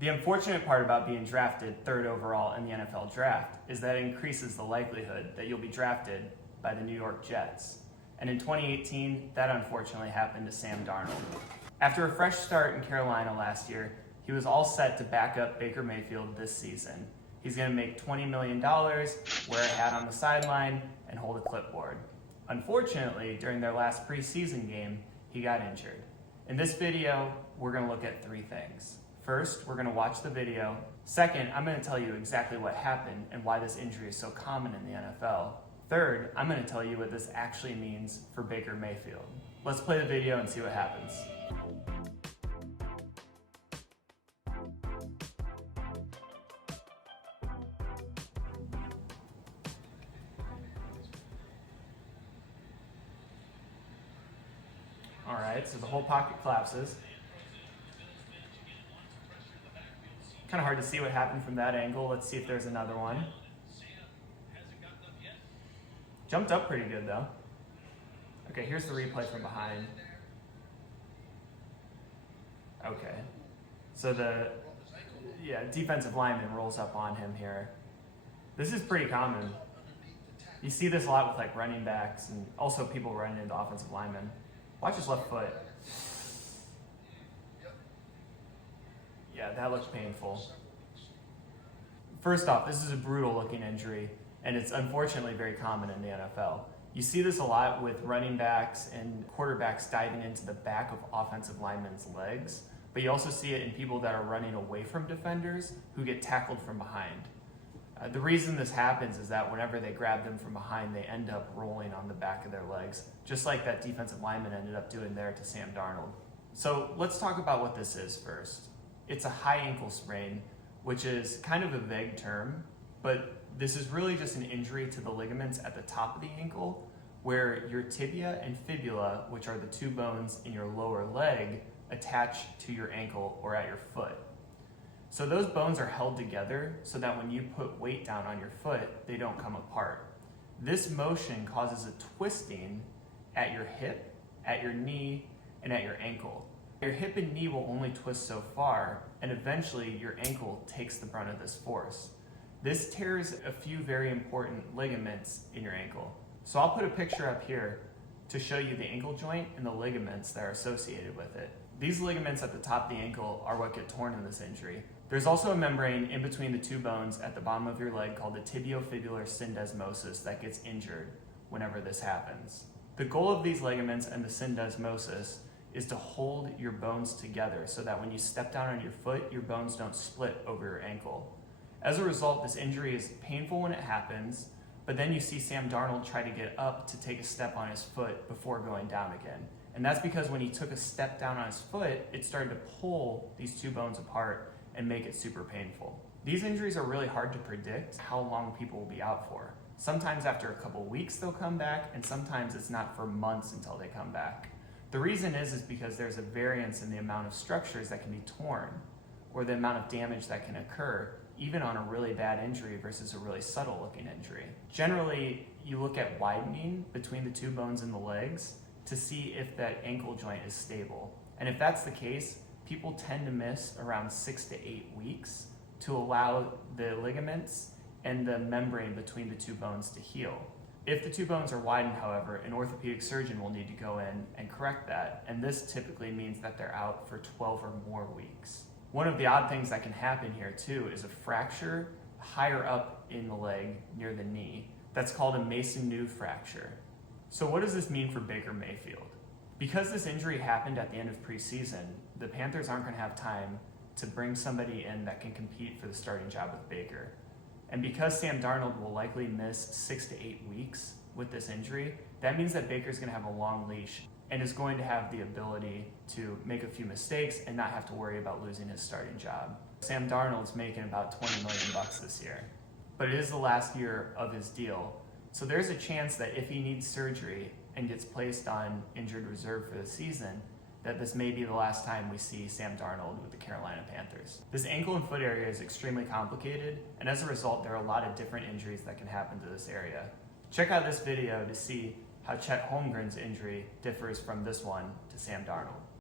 The unfortunate part about being drafted third overall in the NFL draft is that it increases the likelihood that you'll be drafted by the New York Jets. And in 2018, that unfortunately happened to Sam Darnold. After a fresh start in Carolina last year, he was all set to back up Baker Mayfield this season. He's going to make $20 million, wear a hat on the sideline, and hold a clipboard. Unfortunately, during their last preseason game, he got injured. In this video, we're going to look at three things. First, we're going to watch the video. Second, I'm going to tell you exactly what happened and why this injury is so common in the NFL. Third, I'm going to tell you what this actually means for Baker Mayfield. Let's play the video and see what happens. All right, so the whole pocket collapses. Kind of hard to see what happened from that angle. Let's see if there's another one. Jumped up pretty good though. Okay, here's the replay from behind. Okay, so the defensive lineman rolls up on him here. This is pretty common. You see this a lot with like running backs and also people running into offensive linemen. Watch his left foot. Yeah, that looks painful. First off, this is a brutal looking injury, and it's unfortunately very common in the NFL. You see this a lot with running backs and quarterbacks diving into the back of offensive linemen's legs, but you also see it in people that are running away from defenders who get tackled from behind. The reason this happens is that whenever they grab them from behind, they end up rolling on the back of their legs, just like that defensive lineman ended up doing there to Sam Darnold. So let's talk about what this is first. It's a high ankle sprain, which is kind of a vague term, but this is really just an injury to the ligaments at the top of the ankle, where your tibia and fibula, which are the two bones in your lower leg, attach to your ankle or at your foot. So those bones are held together so that when you put weight down on your foot, they don't come apart. This motion causes a twisting at your hip, at your knee, and at your ankle. Your hip and knee will only twist so far, and eventually your ankle takes the brunt of this force. This tears a few very important ligaments in your ankle. So I'll put a picture up here to show you the ankle joint and the ligaments that are associated with it. These ligaments at the top of the ankle are what get torn in this injury. There's also a membrane in between the two bones at the bottom of your leg called the tibiofibular syndesmosis that gets injured whenever this happens. The goal of these ligaments and the syndesmosis is to hold your bones together so that when you step down on your foot, your bones don't split over your ankle. As a result, this injury is painful when it happens, but then you see Sam Darnold try to get up to take a step on his foot before going down again. And that's because when he took a step down on his foot, it started to pull these two bones apart and make it super painful. These injuries are really hard to predict how long people will be out for. Sometimes after a couple weeks they'll come back, and sometimes it's not for months until they come back. The reason is because there's a variance in the amount of structures that can be torn or the amount of damage that can occur even on a really bad injury versus a really subtle looking injury. Generally, you look at widening between the two bones in the legs to see if that ankle joint is stable. And if that's the case, people tend to miss around 6 to 8 weeks to allow the ligaments and the membrane between the two bones to heal. If the two bones are widened, however, an orthopedic surgeon will need to go in and correct that, and this typically means that they're out for 12 or more weeks. One of the odd things that can happen here too is a fracture higher up in the leg near the knee. That's called a Mason-New fracture. So what does this mean for Baker Mayfield? Because this injury happened at the end of preseason, the Panthers aren't going to have time to bring somebody in that can compete for the starting job with Baker. And because Sam Darnold will likely miss 6 to 8 weeks with this injury, that means that Baker's going to have a long leash and is going to have the ability to make a few mistakes and not have to worry about losing his starting job. Sam Darnold's making about $20 million this year, but it is the last year of his deal. So there's a chance that if he needs surgery and gets placed on injured reserve for the season, that this may be the last time we see Sam Darnold with the Carolina Panthers. This ankle and foot area is extremely complicated, and as a result, there are a lot of different injuries that can happen to this area. Check out this video to see how Chet Holmgren's injury differs from this one to Sam Darnold.